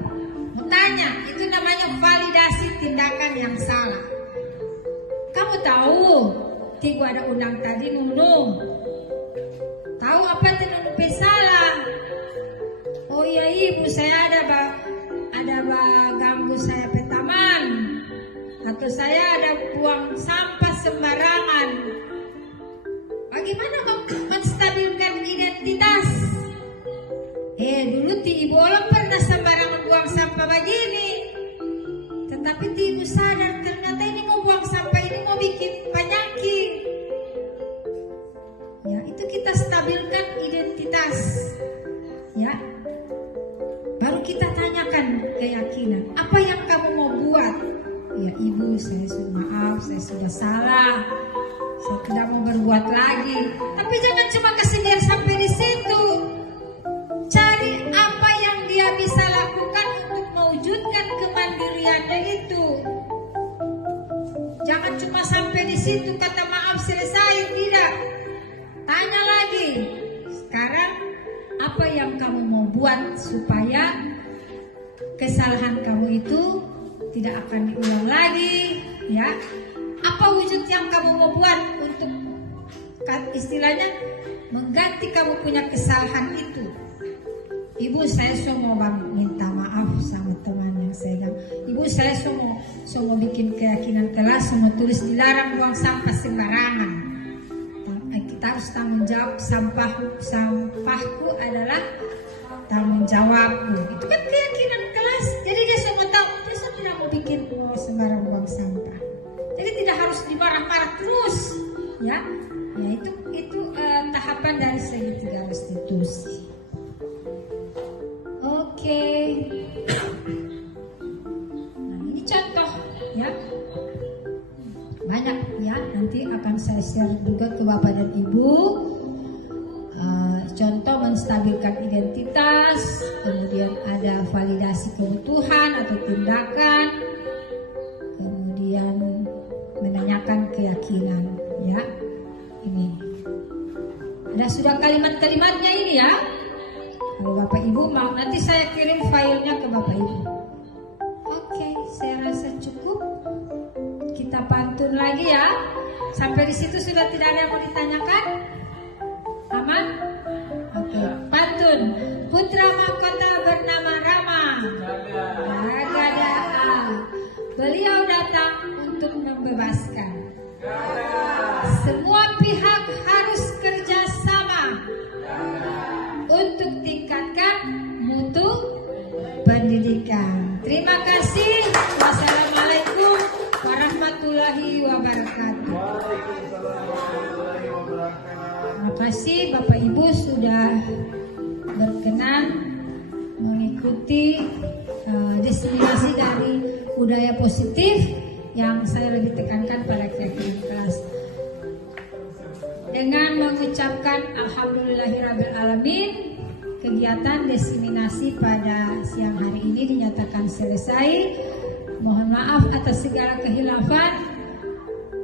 mau tanya, itu namanya validasi tindakan yang salah. Kamu tahu, Tigo ada undang tadi Nunung. tahu apa tenun salah. Oh iya ibu, saya ada ganggu saya petaman, atau saya ada buang sampah sembarangan. Bagaimana menstabilkan identitas? Dulu ti ibu Olong pernah sembarangan buang sampah begini, tetapi ti ibu sadar ternyata ini mau buang sampah ini mau bikin penyakit. Ya, itu kita stabilkan identitas. Ya, baru kita tanyakan keyakinan. Apa yang kamu mau buat? Ya ibu, saya sudah maaf, saya sudah salah. Saya tidak mau berbuat lagi. Tapi jangan cuma kesedihan sampai di situ. Cari apa yang dia bisa lakukan untuk mewujudkan kemandiriannya itu. Jangan cuma sampai di situ kata maaf selesai, tidak. Tanya lagi. Sekarang apa yang kamu mau buat supaya kesalahan kamu itu tidak akan diulang lagi, ya? Apa wujud yang kamu mau buat untuk istilahnya mengganti kamu punya kesalahan itu? Ibu, saya semua minta maaf sama teman yang saya bilang. Ibu, saya semua bikin keyakinan kelas, semua tulis dilarang buang sampah sembarangan. Kita harus tanggung jawab, sampahku adalah tanggung jawabku. Itu kan keyakinan kelas. Jadi dia semua tahu, dia semua tidak mau bikin sembarang buang sampah. Jadi tidak harus dimarah-marah terus, ya. Ya itu tahapan dari segitiga restitusi. Oke. Nah, ini contoh, ya. Banyak ya, nanti akan saya share juga ke Bapak dan Ibu. Contoh menstabilkan identitas, kemudian ada validasi kebutuhan atau tindakan, kemudian menanyakan keyakinan, ya. Ini ada sudah kalimat-kalimatnya ini ya. Kalau Bapak Ibu mau, nanti saya kirim filenya ke Bapak Ibu. Oke, saya rasa cukup. Kita pantun lagi ya. Sampai di situ sudah tidak ada yang mau ditanyakan? Aman? Oke, pantun. Putra mahkota bernama Rama. Ragadha. Beliau datang untuk membebaskan. Semua pihak harus kerjasama untuk tingkatkan mutu pendidikan. Terima kasih. Wassalamualaikum warahmatullahi wabarakatuh. Terima kasih Bapak Ibu sudah berkenan mengikuti diseminasi dari budaya positif yang saya lebih tekankan pada keyakinan kelas. Dengan mengucapkan alhamdulillahirrabbilalamin, kegiatan diseminasi pada siang hari ini dinyatakan selesai. Mohon maaf atas segala kehilafan.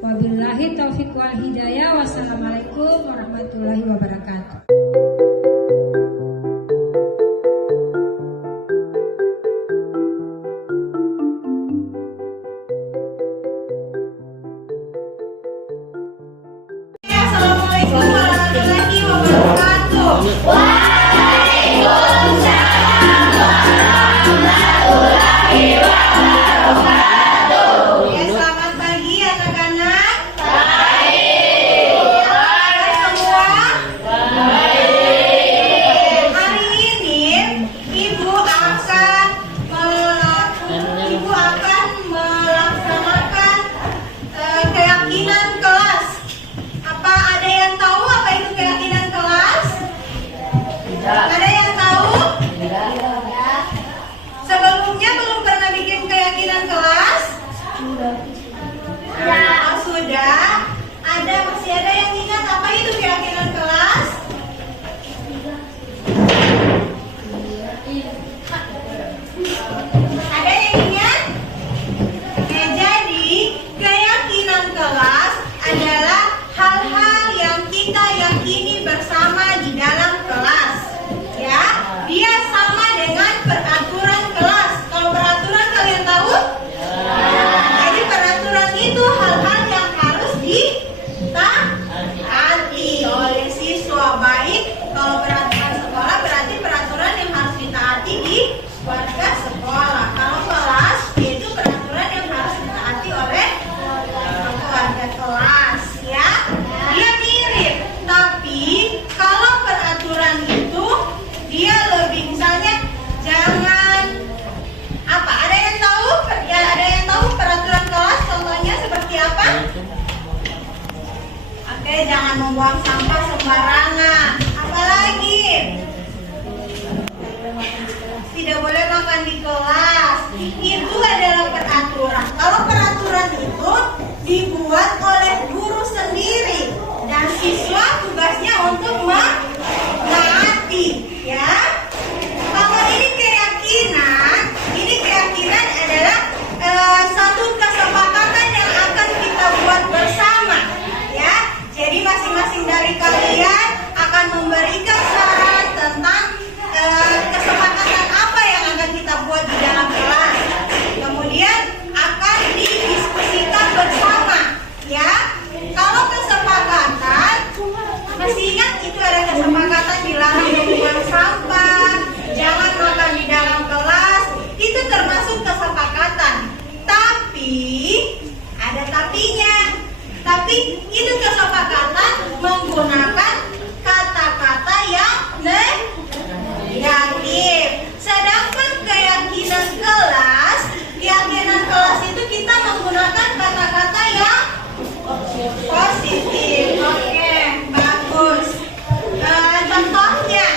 Wabillahi taufiq wal hidayah. Wassalamualaikum warahmatullahi wabarakatuh. Assalamualaikum warahmatullahi wabarakatuh. Ya, selamat pagi anak-anak. Baik. Semua. Baik. Hari ini Ibu akan melaksanakan keyakinan kelas. Apa ada yang tahu apa itu keyakinan kelas? Ada yang tahu? Sebelumnya belum pernah bikin keyakinan kelas? Ya, sudah. Masih ada yang ingat apa itu keyakinan kelas? Ada yang ingat? Jadi keyakinan kelas adalah hal-hal yang kita yakini bersama di dalam kelas. Ya, dia sama dengan peraturan kelas. Kalau peraturan kalian tahu? Jadi peraturan jangan membuang sampah sembarangan. Apalagi tidak boleh makan di kelas. Itu adalah peraturan. Kalau peraturan itu dibuat oleh guru sendiri dan siswa tugasnya untuk menaati, ya. Kalau ini keyakinan adalah satu kesepakatan yang akan kita buat bersama, ya. Jadi masing-masing dari kalian akan memberikan saran tentang kesepakatan apa yang akan kita buat di dalam kelas. Kemudian akan didiskusikan bersama, ya. Kalau kesepakatan, masih ingat itu ada kesepakatan dilarang membuang sampah, jangan makan di dalam kelas, itu termasuk kesepakatan. Tapi ada tapinya. Tapi itu kesepakatan menggunakan kata-kata yang negatif. Sedangkan keyakinan kelas itu kita menggunakan kata-kata yang positif. Oke, bagus. Contohnya,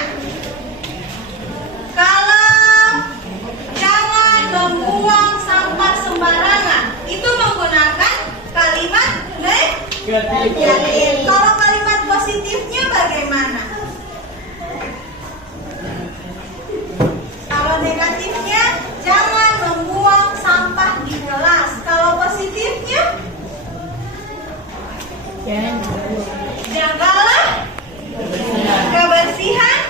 kalau jangan membuang sampah sembarangan, itu menggunakan kalimat negatif. Kalau kalimat positifnya bagaimana? Kalau negatifnya, jangan membuang sampah di kelas. Kalau positifnya, jagalah kebersihan.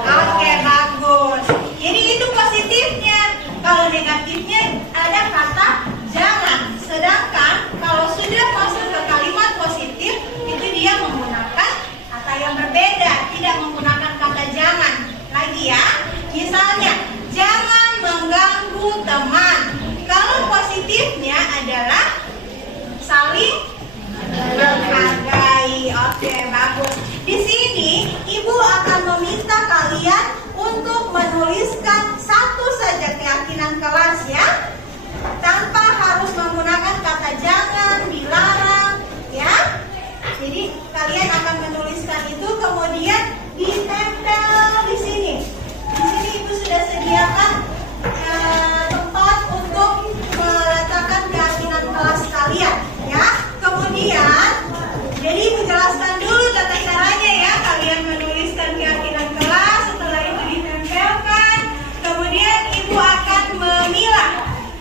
Oke, bagus. Jadi itu positifnya. Kalau negatifnya ada kata jangan. Sedangkan kalau sudah masuk ke kalimat positif, itu dia menggunakan kata yang berbeda, tidak menggunakan kata jangan. Lagi ya, misalnya jangan mengganggu teman. Kalau positifnya adalah saling menghargai. Oke, bagus. Di sini Ibu akan meminta kalian untuk menuliskan satu saja keyakinan kelas, ya. Tanpa harus menggunakan kata jangan, dilarang, ya. Jadi kalian akan menuliskan itu, kemudian ditempel di sini. Di sini Ibu sudah sediakan tempat untuk meletakkan keyakinan kelas kalian, ya. Kemudian, jadi menjelaskan dulu tata caranya, ya. Kalian menuliskan keyakinan kelas, setelah itu ditempelkan. Kemudian Ibu akan memilah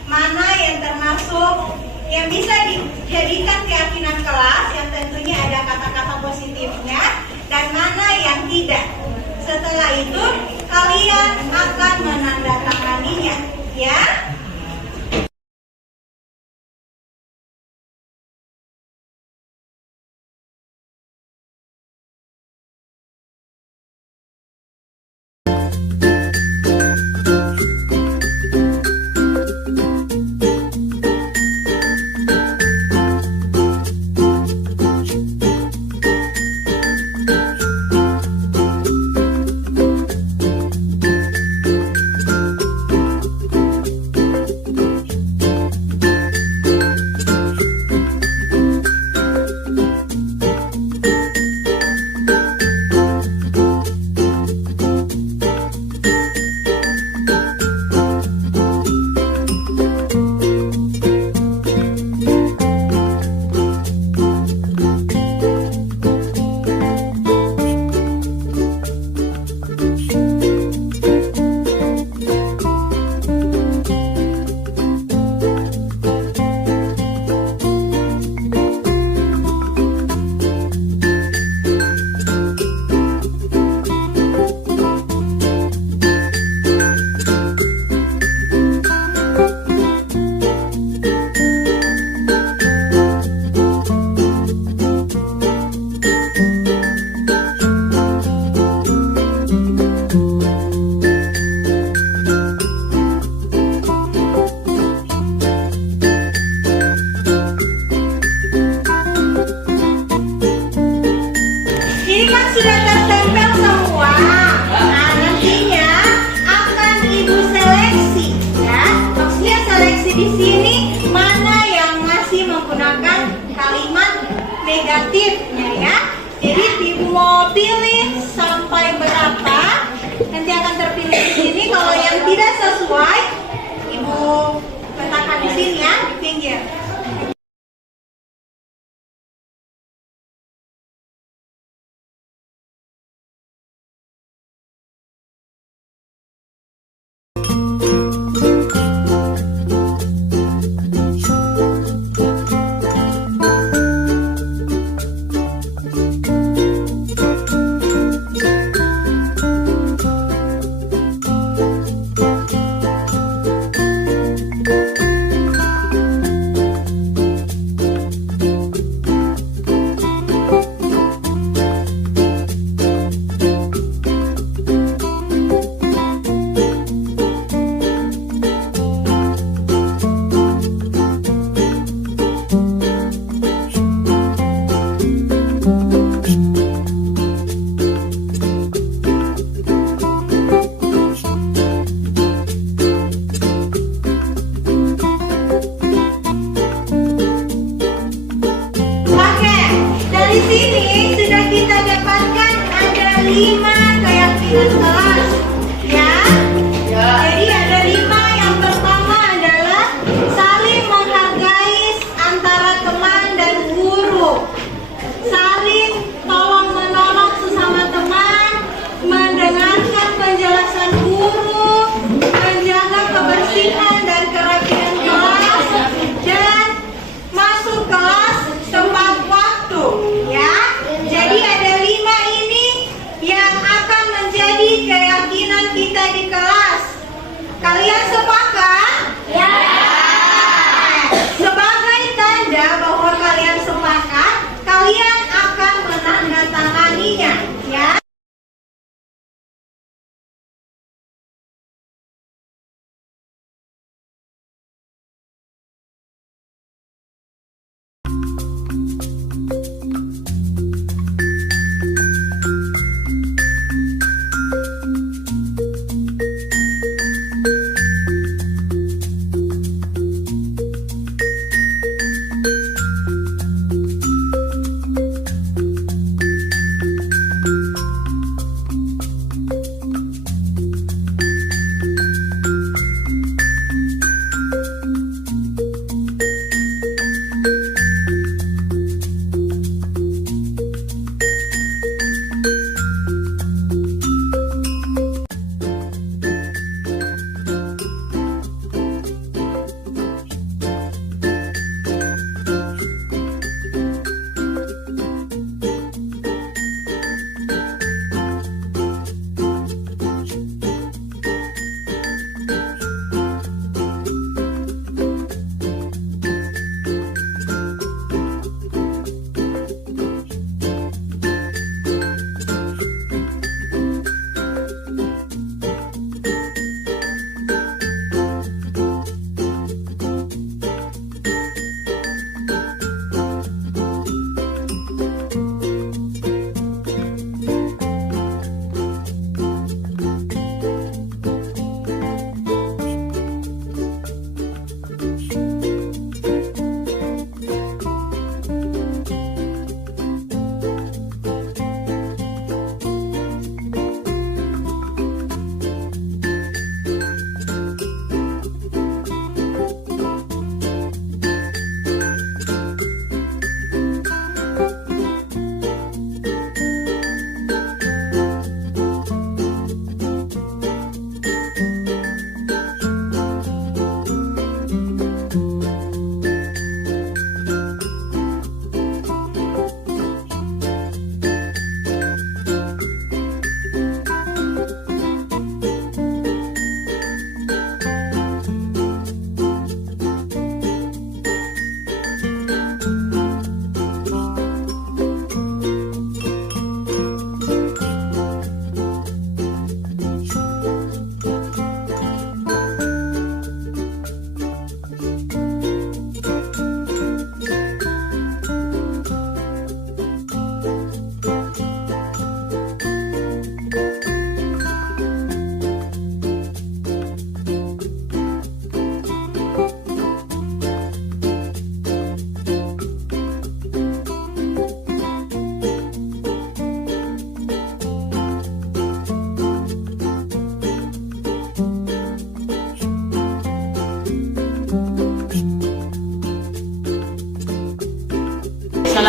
mana yang termasuk yang bisa dijadikan keyakinan kelas, yang tentunya ada kata-kata positifnya, dan mana yang tidak. Setelah itu kalian akan menandatanganinya, ya. negatifnya ya. Jadi ibu mau pilih sampai berapa, nanti akan terpilih di sini. Kalau yang tidak sesuai, ibu letakkan di sini ya, di pinggir.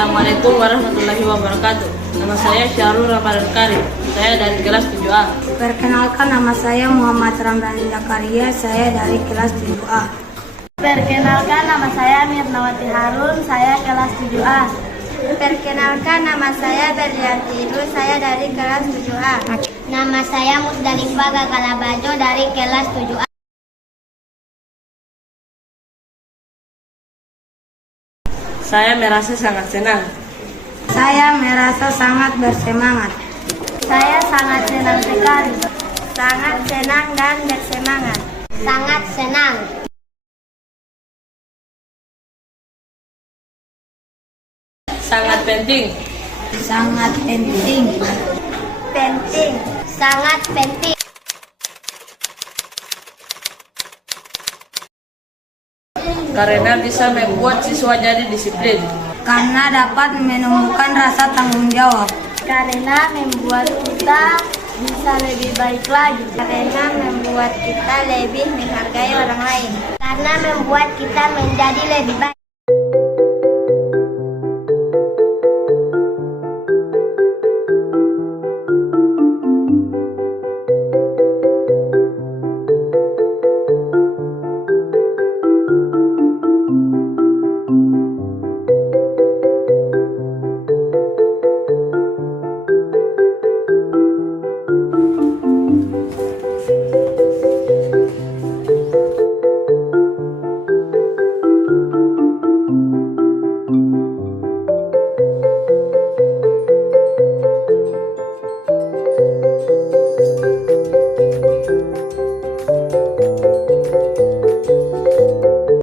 Assalamualaikum warahmatullahi wabarakatuh. Nama saya Syahrul Ramadan Karim. Saya dari kelas 7A. Perkenalkan, nama saya Muhammad Ramdan Zakaria, saya dari kelas 7A. Perkenalkan, nama saya Mirnawati Harun, saya kelas 7A. Perkenalkan, nama saya Berlianti Idul, saya dari kelas 7A. Nama saya Musdalifah Gagalabajo dari kelas 7A. Saya merasa sangat senang. Saya merasa sangat bersemangat. Saya sangat senang sekali. Sangat senang dan bersemangat. Sangat senang. Sangat penting. Sangat penting. Penting. Sangat penting. Karena bisa membuat siswa jadi disiplin. Karena dapat menemukan rasa tanggung jawab. Karena membuat kita bisa lebih baik lagi. Karena membuat kita lebih menghargai orang lain. Karena membuat kita menjadi lebih baik.